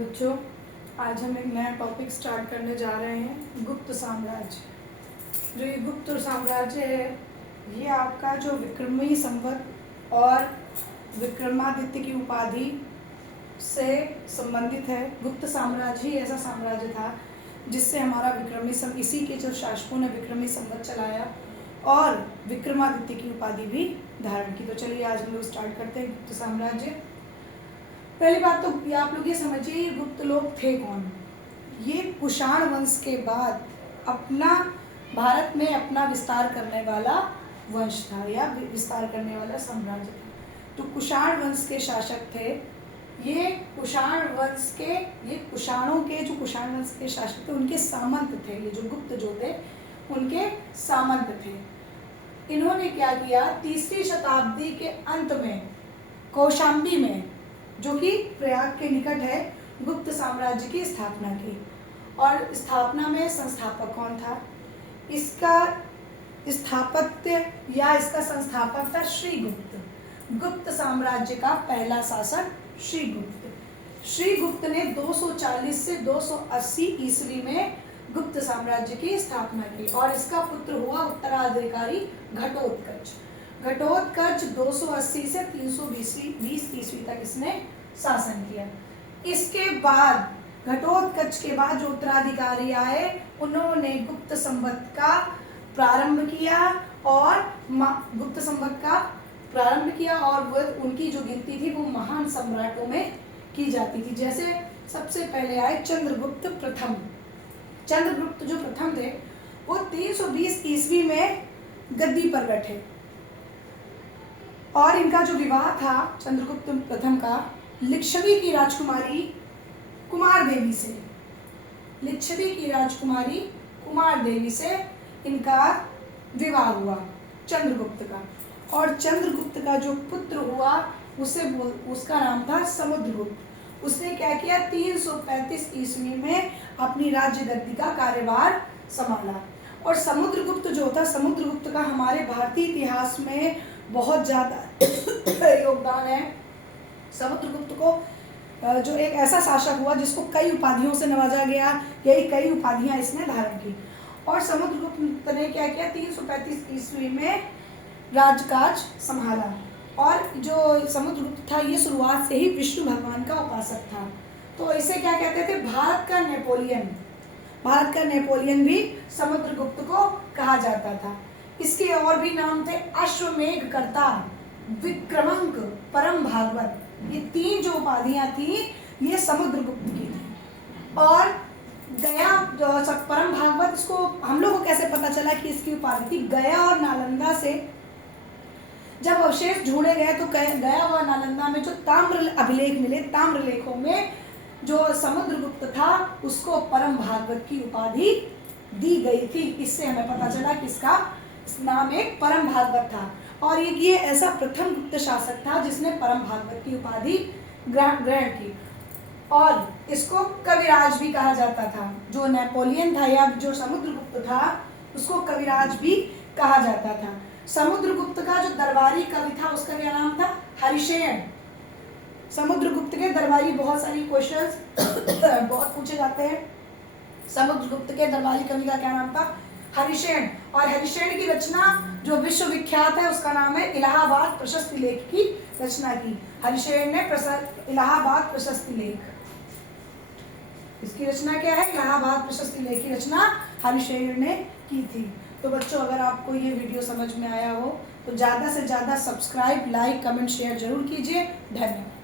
बच्चों, आज हम एक नया टॉपिक स्टार्ट करने जा रहे हैं, गुप्त साम्राज्य। जो ये गुप्त साम्राज्य है, ये आपका जो विक्रमी संवत और विक्रमादित्य की उपाधि से संबंधित है। गुप्त साम्राज्य ही ऐसा साम्राज्य था जिससे हमारा विक्रमी इसी के जो शासकों ने विक्रमी संवत चलाया और विक्रमादित्य की उपाधि भी धारण की। तो चलिए आज हम लोग स्टार्ट करते हैं गुप्त साम्राज्य। पहली बात तो आप लोग ये समझिए, ये गुप्त लोग थे कौन। ये कुषाण वंश के बाद अपना भारत में अपना विस्तार करने वाला वंश था या विस्तार करने वाला साम्राज्य था। तो कुषाण वंश के शासक थे ये। कुषाण वंश के कुषाणों के जो कुषाण वंश के शासक थे उनके सामंत थे। ये जो गुप्त जो थे उनके सामंत थे। इन्होंने क्या किया, तीसरी शताब्दी के अंत में कौशाम्बी में, जो कि प्रयाग के निकट है, गुप्त साम्राज्य की स्थापना की। और स्थापना में संस्थापक कौन था? इसका स्थापत्य या इसका संस्थापक था श्रीगुप्त। गुप्त साम्राज्य का पहला शासक श्रीगुप्त। श्रीगुप्त ने 240 से 280 ईस्वी में गुप्त साम्राज्य की स्थापना की और इसका पुत्र हुआ उत्तराधिकारी घटोत्कच। घटोत्कच 280 से 320 ईस्वी तक इसने शासन किया। इसके बाद घटोत्कच के बाद जो उत्तराधिकारी आए उन्होंने गुप्त संवत का प्रारंभ किया और वो उनकी जो गिनती थी वो महान सम्राटों में की जाती थी। जैसे सबसे पहले आए चंद्रगुप्त प्रथम। चंद्रगुप्त जो प्रथम थे वो 320 ईस्वी में गद्दी पर बैठे और इनका जो विवाह था चंद्रगुप्त प्रथम का लिच्छवी की राजकुमारी कुमार देवी से। लिच्छवी की राजकुमारी कुमार देवी से इनका विवाह हुआ चंद्रगुप्त का। और चंद्रगुप्त का जो पुत्र हुआ उसका नाम था समुद्रगुप्त। उसने क्या किया, 335 ईस्वी में अपनी राज्य गद्दी का कार्यभार संभाला। और समुद्रगुप्त जो था, समुद्रगुप्त का हमारे भारतीय इतिहास में बहुत ज़्यादा योगदान है। समुद्रगुप्त को जो एक ऐसा शासक हुआ जिसको कई उपाधियों से नवाजा गया, यही कई उपाधियां इसने धारण की। और समुद्रगुप्त ने क्या किया, 335 ईस्वी में राजकाज संभाला। और जो समुद्रगुप्त था ये शुरुआत से ही विष्णु भगवान का उपासक था। तो इसे क्या कहते थे, भारत का नेपोलियन भी समुद्रगुप्त को कहा जाता था। इसके और भी नाम थे, अश्वमेघ कर्ता, विक्रमांक, परम भागवत। ये तीन जो उपाधियां थी ये समुद्रगुप्त की थी। और गया जो परम भागवत, इसको हम लोग को कैसे पता चला कि इसकी उपाधि थी? गया और नालंदा से जब अवशेष ढूंढे गए तो गया व नालंदा में जो ताम्र अभिलेख मिले, ताम्र लेखों में जो समुद्रगुप्त था उसको परम भागवत की उपाधि दी गई थी। इससे हमें पता चला कि इसका नाम एक परम भागवत था। और ये ऐसा प्रथम गुप्त शासक था जिसने परम भागवत की उपाधि ग्रहण की। और इसको कविराज भी कहा जाता था। जो नेपोलियन था या जो समुद्रगुप्त था उसको कविराज भी कहा जाता था। समुद्रगुप्त का जो दरबारी कवि था उसका क्या नाम था? हरिशेन। समुद्रगुप्त के दरबारी बहुत सारी क्वेश्चंस बहुत पूछे जाते हैं। समुद्रगुप्त के दरबारी कवि का क्या नाम था? हरिशेन। और हरिशेन की रचना जो विश्वविख्यात है उसका नाम है इलाहाबाद प्रशस्ति लेख की रचना की। हरिशेन ने इलाहाबाद प्रशस्ति लेख, इसकी रचना क्या है? इलाहाबाद प्रशस्ति लेख की रचना हरिशेन ने की थी। तो बच्चों, अगर आपको ये वीडियो समझ में आया हो तो ज़्यादा से ज़्यादा सब्सक्राइब, लाइक, कमेंट, शेयर जरूर कीजिए। धन्यवाद।